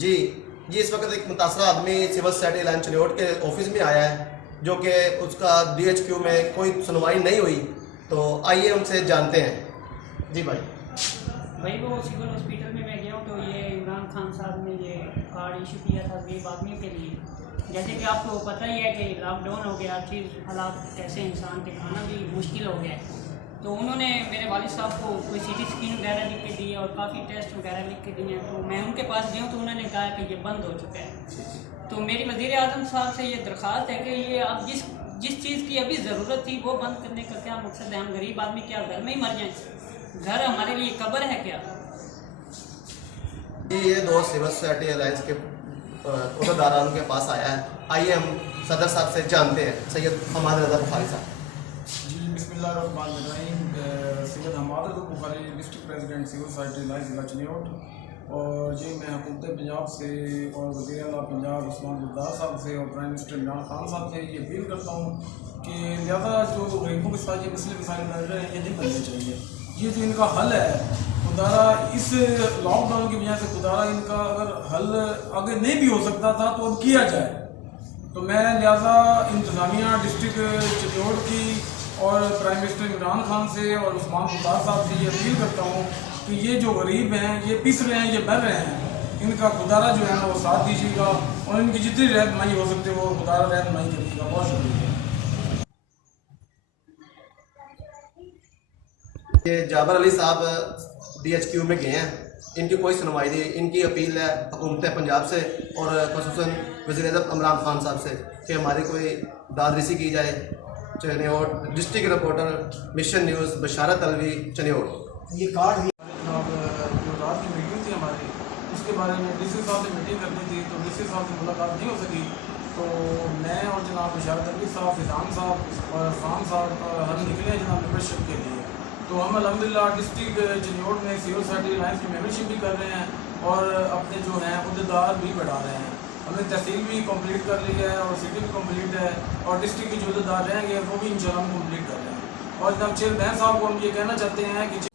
जी जी, इस वक्त एक मुतासरा आदमी सिविल सोसाइटी लाइन चलियोट के ऑफिस में आया है, जो कि उसका DHQ में कोई सुनवाई नहीं हुई। तो आइए उनसे जानते हैं। जी भाई। भाई वो सिविल हॉस्पिटल में मैं गया हूँ, तो ये इमरान खान साहब ने ये कार्ड इशू किया था गरीब आदमी के लिए। जैसे कि आपको पता ही है कि लॉकडाउन हो गया, चीज़ हालात कैसे इंसान के खाना भी मुश्किल हो गया है। तो उन्होंने मेरे वालिद साहब को कोई CT स्कैन वगैरह लिख के दी है और काफ़ी टेस्ट वगैरह लिख के दिए हैं। तो मैं उनके पास गया हूँ, तो उन्होंने कहा कि ये बंद हो चुका है। तो मेरी वज़ीर आज़म साहब से ये दरख्वास्त है कि ये अब जिस चीज़ की अभी ज़रूरत थी वो बंद करने का क्या मकसद है? हम गरीब आदमी क्या घर में ही मर जाएँ? घर हमारे लिए कब्र है क्या? ये दो सिविल सोसाइटी अलायंस के उहदेदारान के पास आया है। आइए हम सदर साहब से जानते हैं। सैयद हमाद रज़ा बुखारी साहब। जी बिस्मिल्लाहिर्रहमानिर्रहीम। Syed Hammad Raza Bukhari, district president civil society line ज़िला चलियोट। और जी मैं हुकूमत पंजाब से और वज़ीर आला पंजाब उस्मान बुज़दार साहब से और प्राइम मिनिस्टर इमरान खान साहब से ये अपील करता हूँ कि लिहाजा जो गरीबों के साथ ये मसले मसाइल लड़ रहे हैं, ये नहीं बनने चाहिए। ये जो इनका हल है, खुदारा इस लॉकडाउन की वजह से खुदारा इनका अगर हल आगे नहीं भी हो सकता था तो अब किया जाए। तो मैं लिहाजा इंतज़ामिया डिस्ट्रिक्ट चित्तौड़ की और प्राइम मिनिस्टर इमरान खान से और उस्मान बुज़दार साहब से ये अपील करता हूँ कि ये जो गरीब हैं, ये पिस रहे हैं, ये मर रहे हैं, इनका खुदारा जो है ना वो साथ दीजिएगा और इनकी जितनी रहनुमाई हो सकती है वो खुदारा रहनुमाई करिएगा। बहुत शुक्रिया। ये जाबर अली साहब DHQ में गए हैं, इनकी कोई सुनवाई नहीं। इनकी अपील है हुकूमत पंजाब से और ख़ुसूसन वज़ीर आज़म इमरान खान साहब से कि हमारी कोई दादरसी की जाए। Chiniot district reporter mission news Basharat Alvi Chiniot. ये कार्ड जनाब जो रात की मीटिंग थी हमारी, उसके बारे में DC साहब से मीटिंग करनी थी, तो DC साहब से मुलाकात नहीं हो सकी। तो मैं और जनाब बशारत अलवी साहब, फिजान साहब और खान साहब हम निकले जनाब मेम्बरशिप के लिए। तो हम अल्हम्दुलिल्लाह डिस्ट्रिक्ट चनियोट में सिविल सोसाइटी लाइन्स की मेम्बरशिप भी कर रहे हैं और अपने जो हैं उहदेदार भी बढ़ा रहे हैं। हमने तहसील भी कंप्लीट कर ली है और सिटी भी कंप्लीट है और डिस्ट्रिक्ट के जो उहदेदार रहेंगे वो भी इंशाल्लाह हम कंप्लीट कर रहे हैं। और जनाब चेयरमैन साहब को हम ये कहना चाहते हैं कि